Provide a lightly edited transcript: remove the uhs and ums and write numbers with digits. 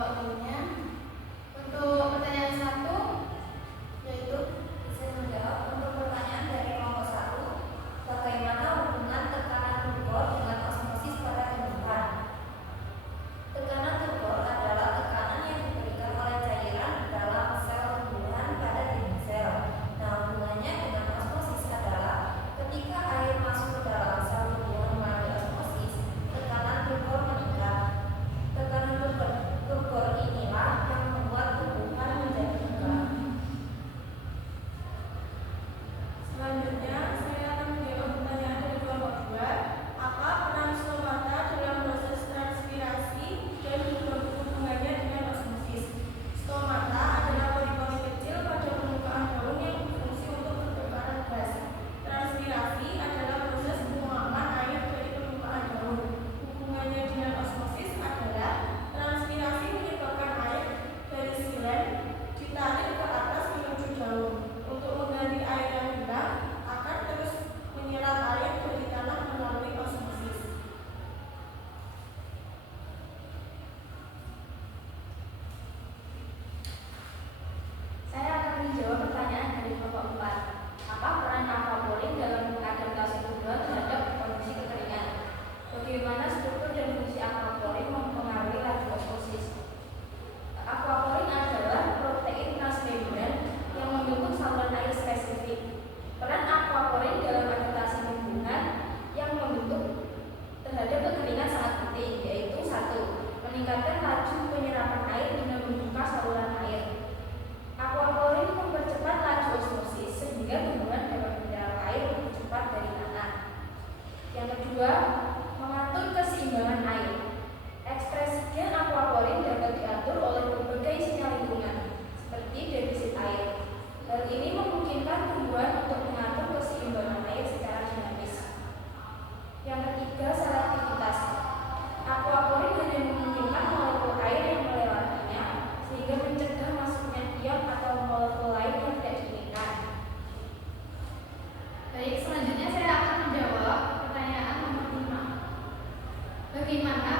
Bapak gurunya. Untuk pertanyaan 1 yaitu saya menjawab untuk pertanyaan dari kelompok 1, bagaimana hubungan tekanan turgor dengan osmosis pada tumbuhan? Tekanan turgor adalah tekanan yang diberikan oleh cairan dalam sel tumbuhan pada dinding sel. Nah, hubungannya dengan osmosis adalah ketika air masuk ke dalam sel tumbuhan melalui osmosis, tekanan turgor meningkat. Tekanan turgor inilah yang membuat tumbuhan menjadi tegak. selanjutnya saya akan menjawab pertanyaan dari kelompok 2. Apa peran stomata dalam proses transpirasi dan hubungannya dengan osmosis? Stomata adalah pori-pori kecil pada permukaan daun yang berfungsi untuk pertukaran gas. Transpirasi adalah proses penguapan air dari permukaan daun. Hubungannya dengan osmosis adalah transpirasi menyebabkan air dari silen ditarik ke atas menuju daun. Untuk mengganti air yang hilang, akan terus menyerap air dari tanah melalui osmosis. Saya akan menjawab pertanyaan dari kelompok 4. Apa peran aquaporin dalam adaptasi tumbuhan terhadap kondisi kekeringan? Bagaimana struktur dan fungsi aquaporin mempengaruhi laju osmosis? Aquaporin adalah protein transmembran yang membentuk saluran air spesifik. Peran aquaporin dalam adaptasi tumbuhan yang membentuk terhadap kekeringan sangat penting, yaitu 1. Meningkatkan laju penyerapan air dengan membuka saluran air. Aquaporin mempercepat laju osmosis sehingga tumbuhan dapat menyerap air lebih cepat dari tanah. Yang kedua, mengatur keseimbangan air. Ekspresinya aquaporin dapat diatur oleh berbagai sinyal lingkungan, seperti defisit air. Hal ini memungkinkan tumbuhan untuk mengatur keseimbangan air secara dinamis. Yang ketiga, selektivitas. Aquaporin hanya memungkinkan molekul air yang melewatinya, sehingga mencegah masuknya ion atau molekul lain yang tidak diinginkan. Baik, selanjutnya saya akan menjawab pertanyaan nomor 5. Bagaimana